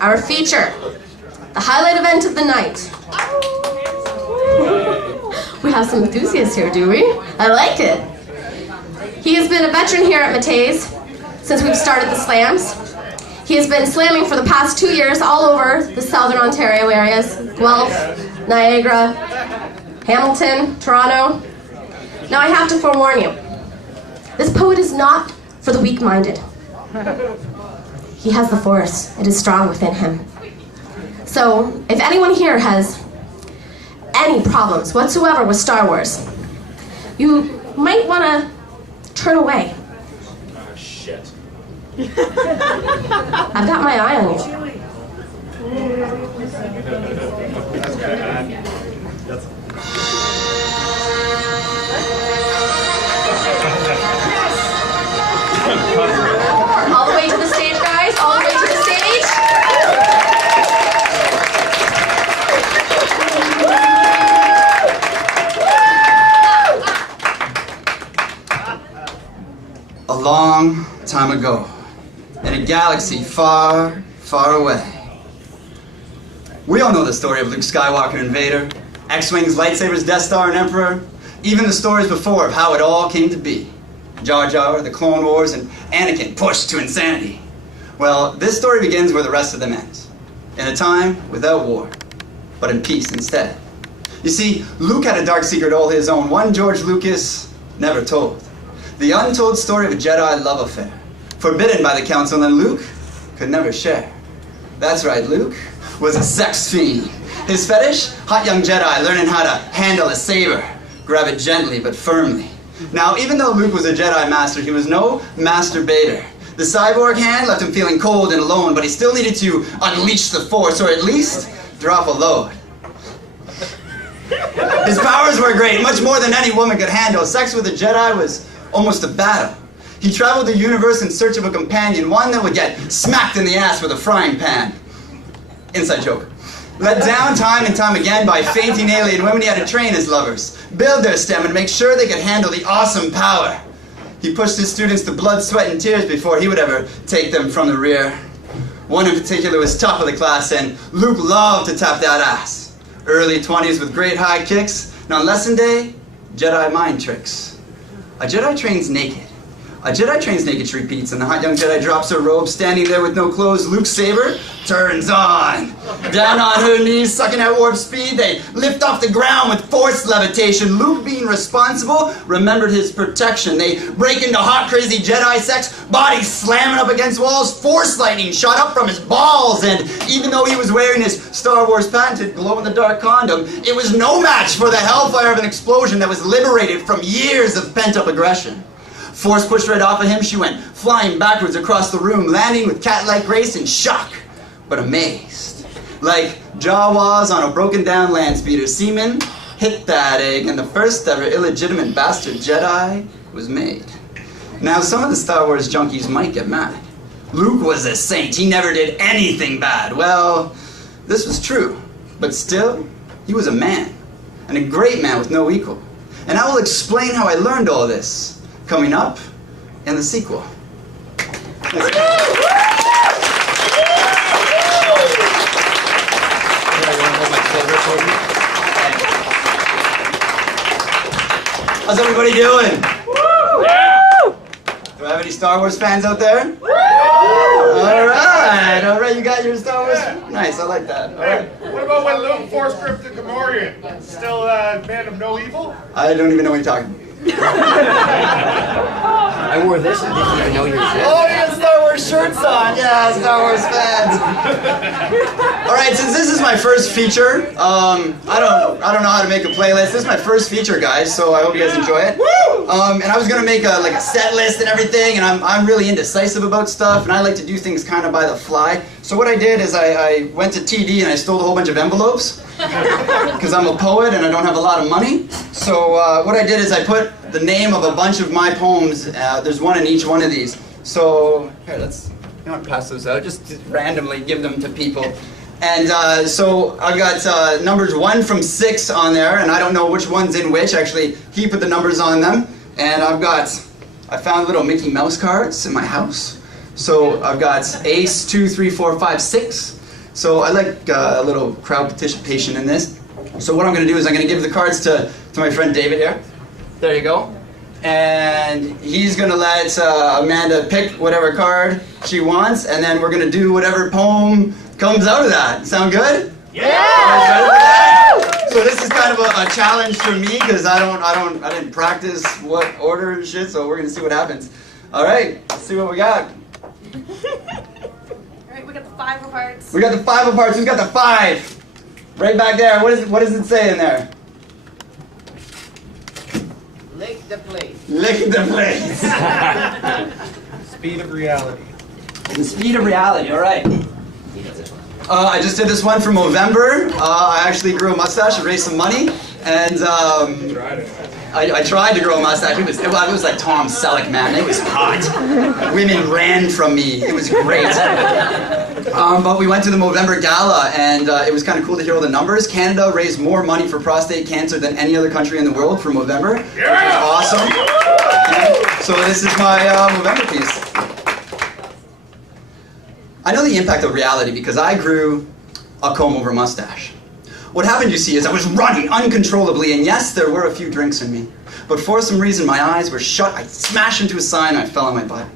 Our feature, the highlight event of the night. We have some enthusiasts here, do we? I like it. He has been a veteran here at Mate's since we've started the slams. He has been slamming for the past 2 years all over the southern Ontario areas, Guelph, Niagara, Hamilton, Toronto. Now I have to forewarn you, this poet is not for the weak-minded. He has the force. It is strong within him. So, if anyone here has any problems whatsoever with Star Wars, you might want to turn away. Shit. I've got my eye on you. That's kind of bad. All the way to the stage, guys. All the way to the stage. A long time ago, in a galaxy far, far away. We all know the story of Luke Skywalker and Vader, X-Wings, lightsabers, Death Star, and Emperor, even the stories before of how it all came to be. Jar Jar, the Clone Wars, and Anakin pushed to insanity. Well, this story begins where the rest of them end. In a time without war, but in peace instead. You see, Luke had a dark secret all his own, one George Lucas never told. The untold story of a Jedi love affair, forbidden by the Council and Luke could never share. That's right, Luke was a sex fiend. His fetish? Hot young Jedi learning how to handle a saber, grab it gently but firmly. Now, even though Luke was a Jedi master, he was no masturbator. The cyborg hand left him feeling cold and alone, but he still needed to unleash the Force, or at least drop a load. His powers were great, much more than any woman could handle. Sex with a Jedi was almost a battle. He traveled the universe in search of a companion, one that would get smacked in the ass with a frying pan. Inside joke. Let down time and time again by fainting alien women, he had to train his lovers, build their stamina, and make sure they could handle the awesome power. He pushed his students to blood, sweat, and tears before he would ever take them from the rear. One in particular was top of the class, and Luke loved to tap that ass. Early 20s with great high kicks, and on lesson day, Jedi mind tricks. A Jedi trains naked. A Jedi trains naked, she repeats, and the hot young Jedi drops her robe, standing there with no clothes. Luke's saber turns on. Down on her knees, sucking at warp speed, they lift off the ground with force levitation. Luke, being responsible, remembered his protection. They break into hot, crazy Jedi sex, bodies slamming up against walls, force lightning shot up from his balls, and even though he was wearing his Star Wars patented glow-in-the-dark condom, it was no match for the hellfire of an explosion that was liberated from years of pent-up aggression. Force pushed right off of him, she went flying backwards across the room, landing with cat-like grace in shock, but amazed. Like Jawas on a broken-down land speeder, semen hit that egg, and the first ever illegitimate bastard Jedi was made. Now, some of the Star Wars junkies might get mad. Luke was a saint, he never did anything bad. Well, this was true, but still, he was a man, and a great man with no equal. And I will explain how I learned all this. Coming up in the sequel. How's everybody doing? Do I have any Star Wars fans out there? All right, you got your Star Wars? Nice, I like that. All right. What about when Luke force gripped the Gamorrean? Still a man of no evil? I don't even know what you're talking about. I wore this and didn't even know you existed. Oh, you got Star Wars shirts on. Yeah, Star Wars fans. All right, since this is my first feature, I don't know how to make a playlist. This is my first feature, guys, so I hope you guys enjoy it. And I was gonna make a set list and everything, and I'm really indecisive about stuff, and I like to do things kind of by the fly. So what I did is I went to TD and I stole a whole bunch of envelopes because I'm a poet and I don't have a lot of money. So what I did is I put the name of a bunch of my poems. There's one in each one of these. So here, you want to pass those out? Just randomly give them to people. And so I've got numbers 1 from 6 on there, and I don't know which one's in which. Actually, he put the numbers on them. And I found little Mickey Mouse cards in my house. So I've got ace, 2, 3, 4, 5, 6. So I like a little crowd participation in this. So what I'm going to do is I'm going to give the cards to my friend David here. There you go. And he's going to let Amanda pick whatever card she wants, and then we're going to do whatever poem comes out of that. Sound good? Yeah! So this is kind of a challenge for me because I didn't practice what order and shit. So we're going to see what happens. All right, let's see what we got. Alright, we got the 5 of hearts. We got the 5 of hearts. Who's got the 5? Right back there. What does it say in there? Lick the place. Lick the place. Speed of reality. The speed of reality. All right. I just did this one for Movember. I actually grew a mustache and raised some money, and I tried to grow a mustache. It was like Tom Selleck, man. It was hot. Women ran from me. It was great. But we went to the Movember Gala, and it was kind of cool to hear all the numbers. Canada raised more money for prostate cancer than any other country in the world for Movember. Yeah! Which was awesome. Okay. So this is my Movember piece. I know the impact of reality because I grew a comb-over mustache. What happened, you see, is I was running uncontrollably, and yes, there were a few drinks in me. But for some reason, my eyes were shut. I smashed into a sign, and I fell on my butt.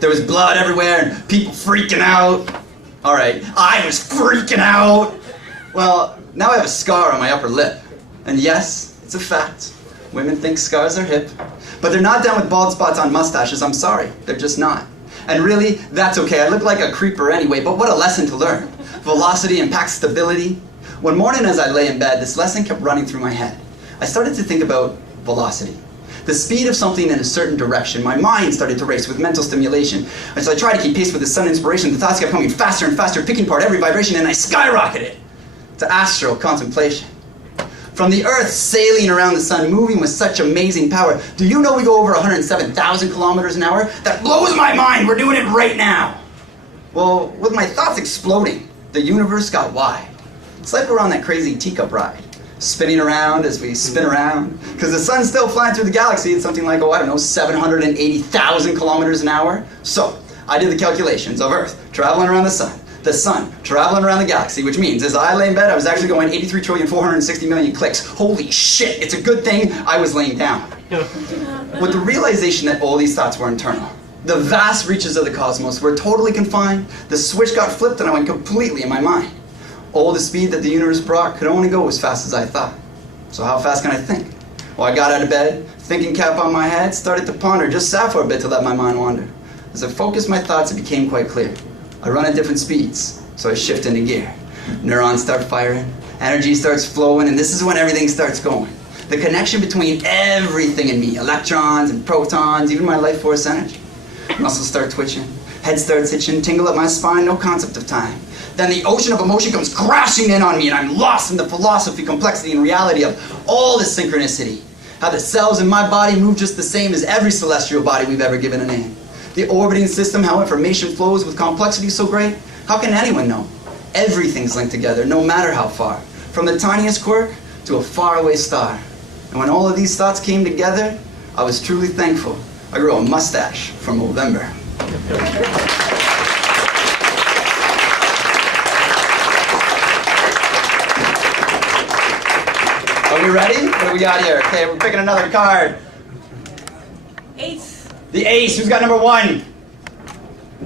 There was blood everywhere, and people freaking out. All right, I was freaking out. Well, now I have a scar on my upper lip. And yes, it's a fact. Women think scars are hip. But they're not down with bald spots on mustaches. I'm sorry, they're just not. And really, that's okay. I look like a creeper anyway, but what a lesson to learn. Velocity impacts stability. One morning as I lay in bed, this lesson kept running through my head. I started to think about velocity. The speed of something in a certain direction. My mind started to race with mental stimulation. And so I tried to keep pace with the sun inspiration. The thoughts kept coming faster and faster, picking apart every vibration, and I skyrocketed to astral contemplation. From the earth sailing around the sun, moving with such amazing power. Do you know we go over 107,000 kilometers an hour? That blows my mind. We're doing it right now. Well, with my thoughts exploding, the universe got wide. It's like we're on that crazy teacup ride, spinning around as we spin around. Because the sun's still flying through the galaxy at something like, 780,000 kilometers an hour. So, I did the calculations of Earth traveling around the sun traveling around the galaxy, which means as I lay in bed, I was actually going 83,460,000,000 clicks. Holy shit, it's a good thing I was laying down. With the realization that all these thoughts were internal, the vast reaches of the cosmos were totally confined, the switch got flipped and I went completely in my mind. All the speed that the universe brought could only go as fast as I thought. So how fast can I think? Well, I got out of bed, thinking cap on my head, started to ponder, just sat for a bit to let my mind wander. As I focused my thoughts, it became quite clear. I run at different speeds, so I shift into gear. Neurons start firing, energy starts flowing, and this is when everything starts going. The connection between everything in me, electrons and protons, even my life force energy. Muscles start twitching, head starts itching, tingle up my spine, no concept of time. Then the ocean of emotion comes crashing in on me, and I'm lost in the philosophy, complexity, and reality of all this synchronicity. How the cells in my body move just the same as every celestial body we've ever given a name. The orbiting system, how information flows with complexity so great, how can anyone know? Everything's linked together, no matter how far. From the tiniest quirk to a faraway star. And when all of these thoughts came together, I was truly thankful. I grew a mustache from Movember. Are we ready? What do we got here? Okay, we're picking another card. Ace. The ace. Who's got number 1?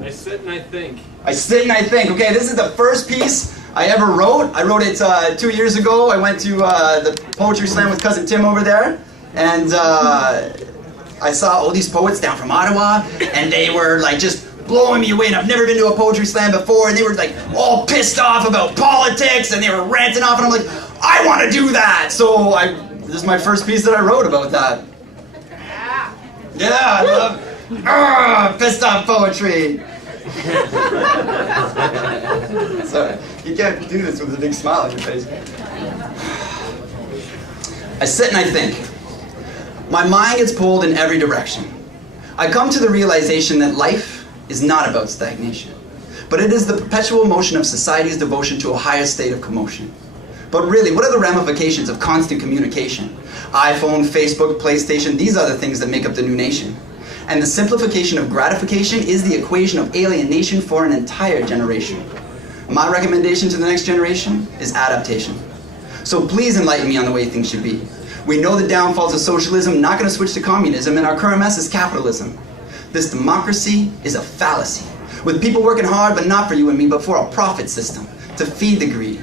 I sit and I think. I sit and I think. Okay, this is the first piece I ever wrote. I wrote it 2 years ago. I went to the poetry slam with cousin Tim over there, and I saw all these poets down from Ottawa, and they were like just blowing me away. And I've never been to a poetry slam before, and they were like all pissed off about politics, and they were ranting off, and I'm like, I want to do that. So this is my first piece that I wrote about that. Yeah, I love pissed off poetry. Sorry, you can't do this with a big smile on your face. I sit and I think. My mind gets pulled in every direction. I come to the realization that life is not about stagnation, but it is the perpetual motion of society's devotion to a higher state of commotion. But really, what are the ramifications of constant communication? iPhone, Facebook, PlayStation, these are the things that make up the new nation. And the simplification of gratification is the equation of alienation for an entire generation. My recommendation to the next generation is adaptation. So please enlighten me on the way things should be. We know the downfalls of socialism, not going to switch to communism, and our current mess is capitalism. This democracy is a fallacy, with people working hard, but not for you and me, but for a profit system, to feed the greed.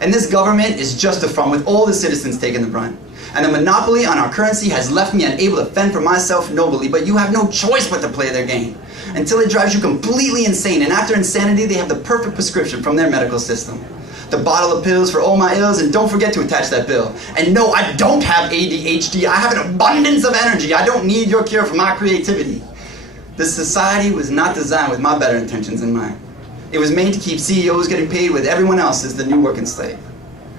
And this government is just a front, with all the citizens taking the brunt. And the monopoly on our currency has left me unable to fend for myself nobly, but you have no choice but to play their game, until it drives you completely insane, and after insanity, they have the perfect prescription from their medical system. The bottle of pills for all my ills, and don't forget to attach that bill. And no, I don't have ADHD, I have an abundance of energy. I don't need your cure for my creativity. This society was not designed with my better intentions in mind. It was made to keep CEOs getting paid with everyone else as the new working slave.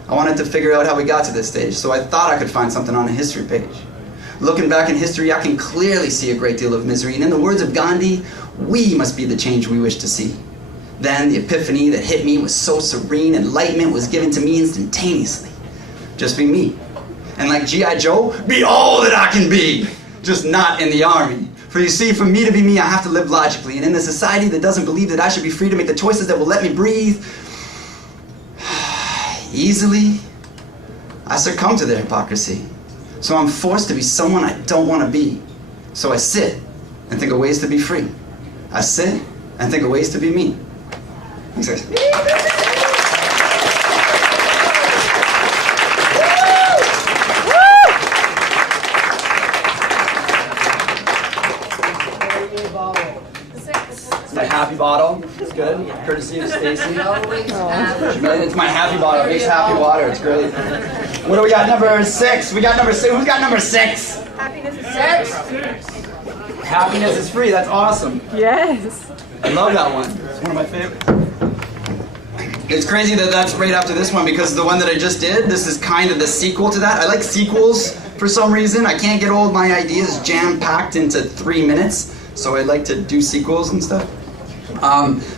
I wanted to figure out how we got to this stage, so I thought I could find something on a history page. Looking back in history, I can clearly see a great deal of misery, and in the words of Gandhi, we must be the change we wish to see. Then the epiphany that hit me was so serene, enlightenment was given to me instantaneously. Just be me. And like G.I. Joe, be all that I can be, just not in the army. For you see, for me to be me, I have to live logically, and in a society that doesn't believe that I should be free to make the choices that will let me breathe easily, I succumb to their hypocrisy. So I'm forced to be someone I don't want to be. So I sit and think of ways to be free. I sit and think of ways to be me. Thanks, guys. My happy bottle. It's good. Courtesy of Stacy. It's my happy bottle. It makes happy water. It's great. What do we got? Number 6. We got number 6. Who's got number 6? Happiness is 6. Happiness is free. That's awesome. Yes. I love that one. It's one of my favorites. It's crazy that that's right after this one, because the one that I just did, this is kind of the sequel to that. I like sequels for some reason. I can't get all of my ideas jam-packed into 3 minutes, so I like to do sequels and stuff.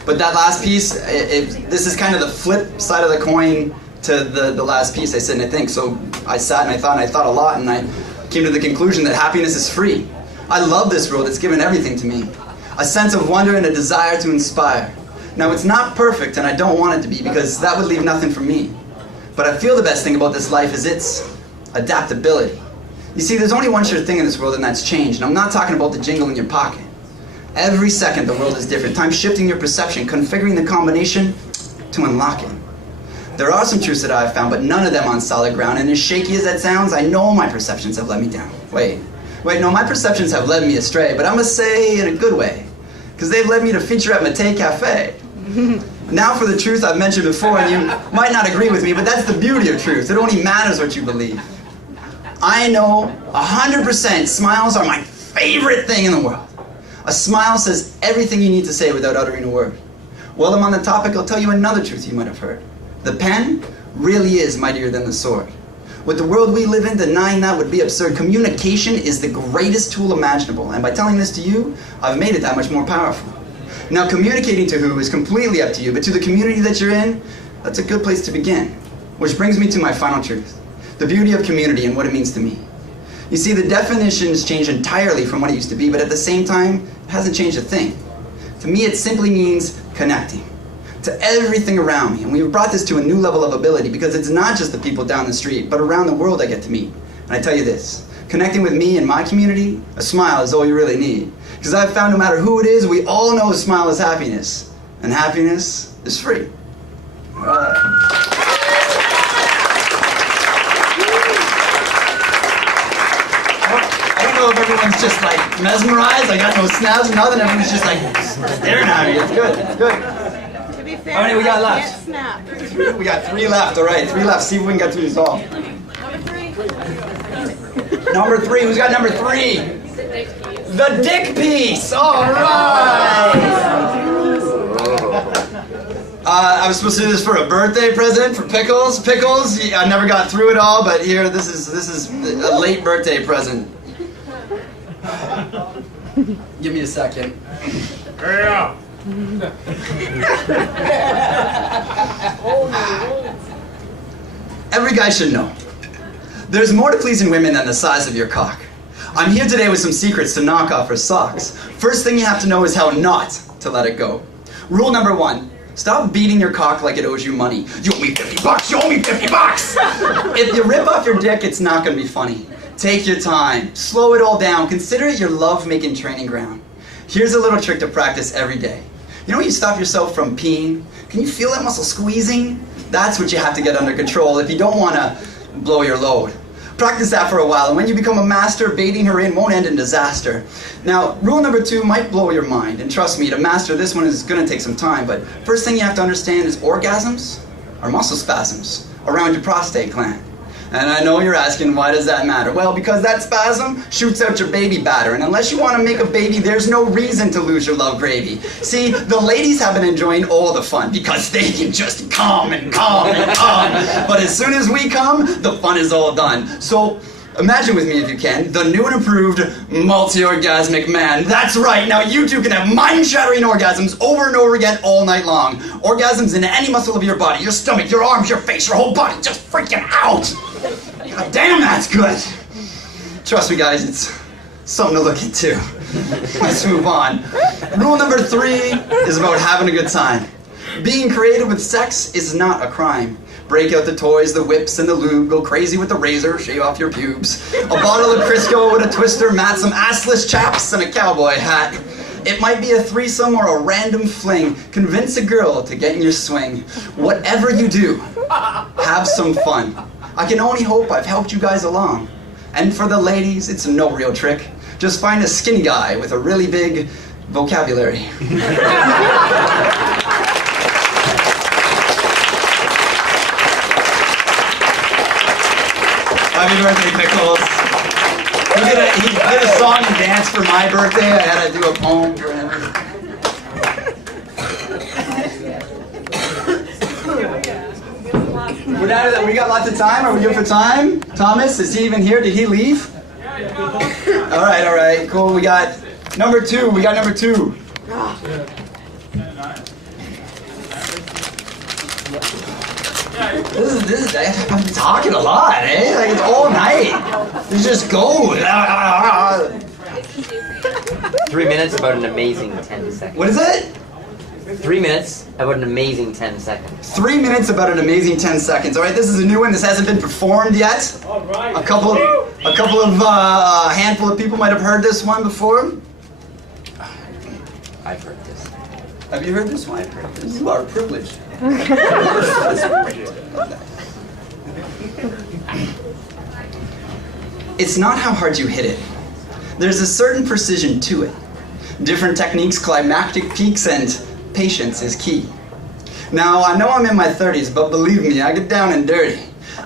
But that last piece, this is kind of the flip side of the coin to the last piece I said and I think. So I sat and I thought a lot, and I came to the conclusion that happiness is free. I love this world. It's given everything to me. A sense of wonder and a desire to inspire. Now, it's not perfect, and I don't want it to be, because that would leave nothing for me. But I feel the best thing about this life is its adaptability. You see, there's only one sure thing in this world, and that's change. And I'm not talking about the jingle in your pocket. Every second, the world is different. Time shifting your perception, configuring the combination to unlock it. There are some truths that I've found, but none of them on solid ground. And as shaky as that sounds, I know my perceptions have let me down. Wait, no, my perceptions have led me astray, but I must say in a good way, because they've led me to feature at Mate Cafe. Now for the truth I've mentioned before, and you might not agree with me, but that's the beauty of truth. It only matters what you believe. I know 100% smiles are my favorite thing in the world. A smile says everything you need to say without uttering a word. While I'm on the topic, I'll tell you another truth you might have heard. The pen really is mightier than the sword. With the world we live in, denying that would be absurd. Communication is the greatest tool imaginable, and by telling this to you, I've made it that much more powerful. Now, communicating to who is completely up to you, but to the community that you're in, that's a good place to begin. Which brings me to my final truth. The beauty of community and what it means to me. You see, the definitions changed entirely from what it used to be, but at the same time, it hasn't changed a thing. To me, it simply means connecting to everything around me. And we've brought this to a new level of ability, because it's not just the people down the street, but around the world I get to meet. And I tell you this, connecting with me and my community, a smile is all you really need. Because I've found no matter who it is, we all know a smile is happiness. And happiness is free. I don't know if everyone's just like mesmerized. I got no snaps or nothing. Everyone's just like staring at me. It's good. It's good. To be fair, How many we got left? I can't snap. We got 3 left. All right, 3 left. See if we can get through this all. Number 3. Who's got number 3? The dick piece. All right. I was supposed to do this for a birthday present for Pickles. Pickles. I never got through it all, but here, this is a late birthday present. Give me a second. Hurry up. Every guy should know. There's more to pleasing women than the size of your cock. I'm here today with some secrets to knock off her socks. First thing you have to know is how not to let it go. Rule number 1, stop beating your cock like it owes you money. You owe me $50, you owe me $50! If you rip off your dick, it's not gonna be funny. Take your time, slow it all down, consider it your love-making training ground. Here's a little trick to practice every day. You know when you stop yourself from peeing? Can you feel that muscle squeezing? That's what you have to get under control if you don't wanna blow your load. Practice that for a while, and when you become a master, baiting her in won't end in disaster. Now, rule number 2 might blow your mind, and trust me, to master this one is gonna take some time, but first thing you have to understand is orgasms are muscle spasms around your prostate gland. And I know you're asking, why does that matter? Well, because that spasm shoots out your baby batter, and unless you want to make a baby, there's no reason to lose your love gravy. See, the ladies have been enjoying all the fun, because they can just come and come and come. But as soon as we come, the fun is all done. So, imagine with me if you can, the new and improved multi-orgasmic man. That's right, now you two can have mind-shattering orgasms over and over again all night long. Orgasms in any muscle of your body, your stomach, your arms, your face, your whole body, just freaking out. God damn, that's good. Trust me guys, it's something to look into. Let's move on. Rule number 3 is about having a good time. Being creative with sex is not a crime. Break out the toys, the whips, and the lube. Go crazy with the razor, shave off your pubes. A bottle of Crisco with a twister mat, some assless chaps, and a cowboy hat. It might be a threesome or a random fling. Convince a girl to get in your swing. Whatever you do, have some fun. I can only hope I've helped you guys along. And for the ladies, it's no real trick. Just find a skinny guy with a really big vocabulary. Happy birthday, Pickles. He did a song and dance for my birthday. I had to do a poem for him. We got lots of time. Are we good for time? Thomas, is he even here? Did he leave? All right, cool. We got number 2. This is, I've been talking a lot, eh? Like it's all night. It's just go. 3 minutes, about an amazing 10 seconds. What is it? 3 minutes, about an amazing 10 seconds. 3 minutes, about an amazing 10 seconds. All right, this is a new one. This hasn't been performed yet. All right. A handful of people might have heard this one before. I've heard this. Have you heard this one? I've heard this. You are privileged. It's not how hard you hit it. There's a certain precision to it. Different techniques, climactic peaks, and patience is key. Now, I know I'm in my 30s, but believe me, I get down and dirty.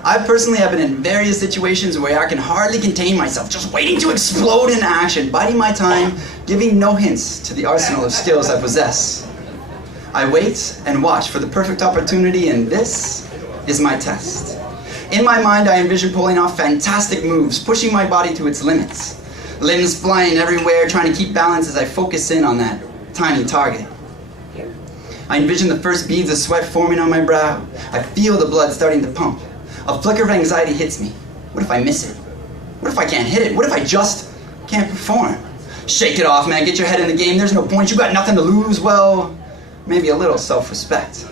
I personally have been in various situations where I can hardly contain myself, just waiting to explode in action, biding my time, giving no hints to the arsenal of skills I possess. I wait and watch for the perfect opportunity, and this is my test. In my mind, I envision pulling off fantastic moves, pushing my body to its limits. Limbs flying everywhere, trying to keep balance as I focus in on that tiny target. I envision the first beads of sweat forming on my brow. I feel the blood starting to pump. A flicker of anxiety hits me. What if I miss it? What if I can't hit it? What if I just can't perform? Shake it off, man. Get your head in the game. There's no point. You got nothing to lose. Well, maybe a little self-respect.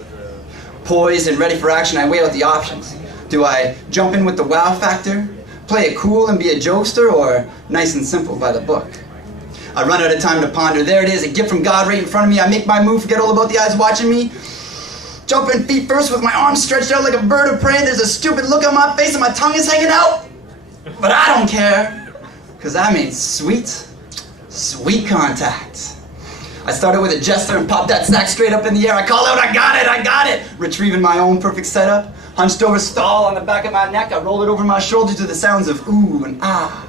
Poised and ready for action, I weigh out the options. Do I jump in with the wow factor? Play it cool and be a jokester, or nice and simple by the book? I run out of time to ponder. There it is, a gift from God right in front of me. I make my move, forget all about the eyes watching me. Jumping feet first with my arms stretched out like a bird of prey. There's a stupid look on my face and my tongue is hanging out. But I don't care, because I made sweet, sweet contact. I started with a gesture and popped that sack straight up in the air. I call out, I got it! Retrieving my own perfect setup. Hunched over stall on the back of my neck. I roll it over my shoulder to the sounds of ooh and ah.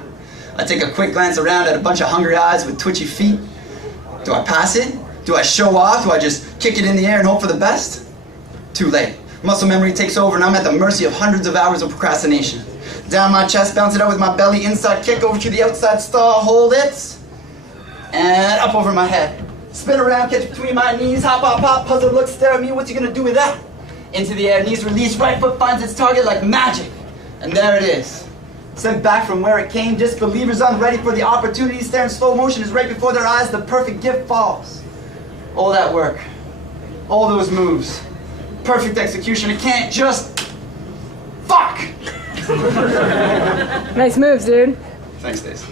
I take a quick glance around at a bunch of hungry eyes with twitchy feet. Do I pass it? Do I show off? Do I just kick it in the air and hope for the best? Too late. Muscle memory takes over and I'm at the mercy of hundreds of hours of procrastination. Down my chest, bounce it out with my belly, inside kick over to the outside stall, hold it, and up over my head. Spin around, catch between my knees, hop, hop, hop, puzzled look, stare at me, what's you gonna do with that? Into the air, knees released, right foot finds its target like magic. And there it is. Sent back from where it came, disbelievers unready for the opportunity, stare in slow motion as right before their eyes the perfect gift falls. All that work, all those moves, perfect execution, it can't just... Fuck! Nice moves, dude. Thanks, Stace.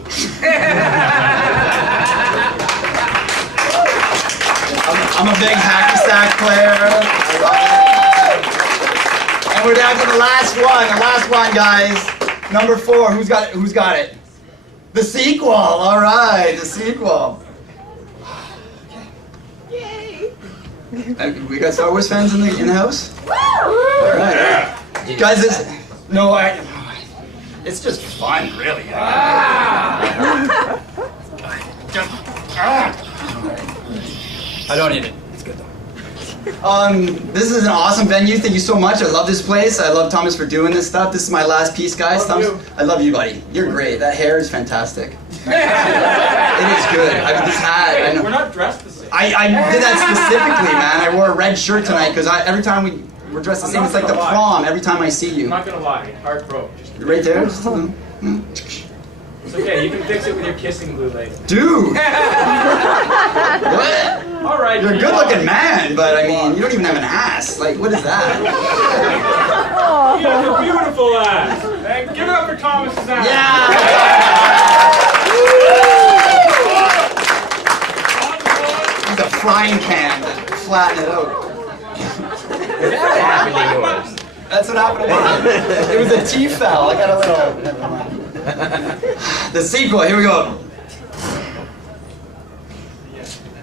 I'm a big hacky sack player. And we're down to the last one, guys. Number 4. Who's got it? The sequel. All right, the sequel. Yay! We got Star Wars fans in the house. All right, guys. It's just fun, really. I don't need it. It's good though. This is an awesome venue. Thank you so much. I love this place. I love Thomas for doing this stuff. This is my last piece, guys. Thomas, I love you, buddy. You're great. That hair is fantastic. It is good. I mean, this hat. I know. We're not dressed the same. I did that specifically, man. I wore a red shirt tonight because every time we're dressed the same. It's like the prom. Every time I see you. I'm not gonna lie. Heart broke. Right there. It's okay. You can fix it with your kissing glue later. Dude. What? All right. You're a good-looking man, but I mean, you don't even have an ass. Like, what is that? You have a beautiful ass. Hey, give it up for Thomas's ass. Yeah. He's a frying pan to flatten it out. What happened to yours? That's what happened to me. It was a T-fell. I gotta let go. Never mind. The sequel, here we go.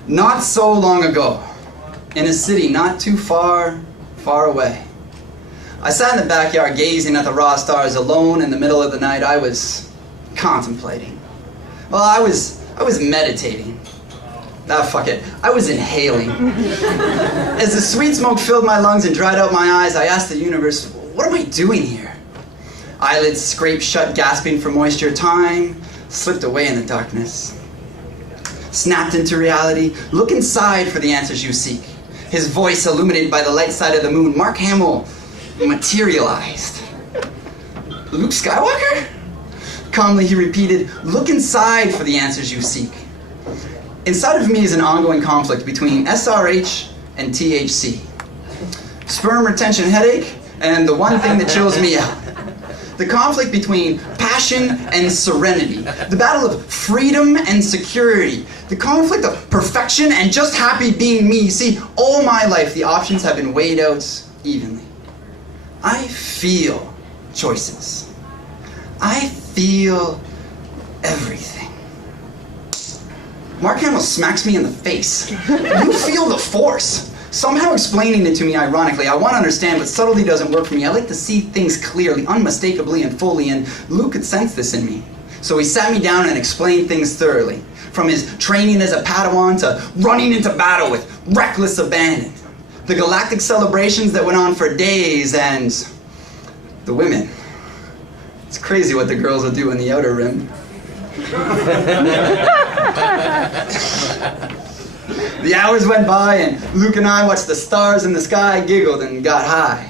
Not so long ago, in a city not too far, far away, I sat in the backyard gazing at the raw stars alone in the middle of the night. I was contemplating. Well, I was meditating. Ah, fuck it. I was inhaling. As the sweet smoke filled my lungs and dried out my eyes, I asked the universe, what am I doing here? Eyelids scraped shut, gasping for moisture. Time slipped away in the darkness. Snapped into reality. Look inside for the answers you seek. His voice illuminated by the light side of the moon. Mark Hamill materialized. Luke Skywalker? Calmly he repeated, look inside for the answers you seek. Inside of me is an ongoing conflict between SRH and THC. Sperm retention headache, and the one thing that chills me out. The conflict between passion and serenity. The battle of freedom and security. The conflict of perfection and just happy being me. See, all my life the options have been weighed out evenly. I feel choices. I feel everything. Mark Hamill smacks me in the face. You feel the force. Somehow explaining it to me ironically. I want to understand, but subtlety doesn't work for me. I like to see things clearly, unmistakably and fully, and Luke could sense this in me. So he sat me down and explained things thoroughly. From his training as a Padawan to running into battle with reckless abandon. The galactic celebrations that went on for days, and the women. It's crazy what the girls will do in the Outer Rim. The hours went by and Luke and I watched the stars in the sky, giggled and got high.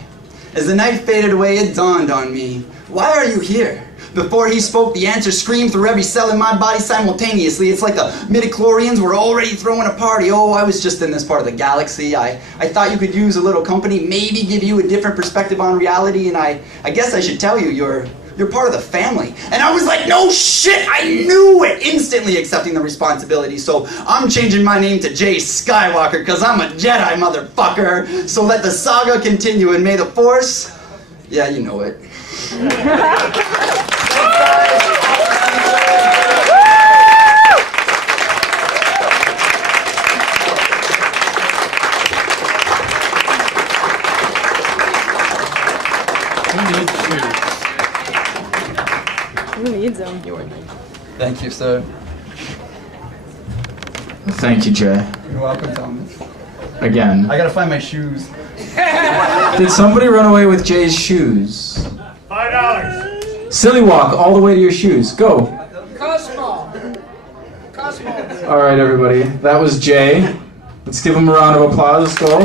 As the night faded away, it dawned on me, why are you here? Before he spoke, the answer screamed through every cell in my body simultaneously. It's like the midichlorians were already throwing a party. Oh, I was just in this part of the galaxy. I thought you could use a little company, maybe give you a different perspective on reality, and I guess I should tell you, you're part of the family. And I was like, no shit, I knew it! Instantly accepting the responsibility. So I'm changing my name to Jay Skywalker, because I'm a Jedi, motherfucker. So let the saga continue, and may the Force... Yeah, you know it. Who needs them? Thank you, sir. Thank you, Jay. You're welcome, Thomas. Again. I gotta find my shoes. Did somebody run away with Jay's shoes? $5. Silly walk all the way to your shoes. Go. Cosmo. Cosmo. All right, everybody. That was Jay. Let's give him a round of applause. Let's go.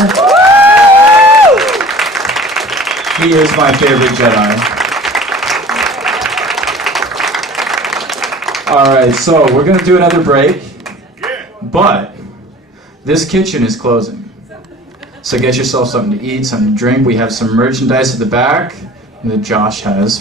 He is my favorite Jedi. Alright, so we're going to do another break, Yeah. but this kitchen is closing. So get yourself something to eat, something to drink. We have some merchandise at the back that Josh has for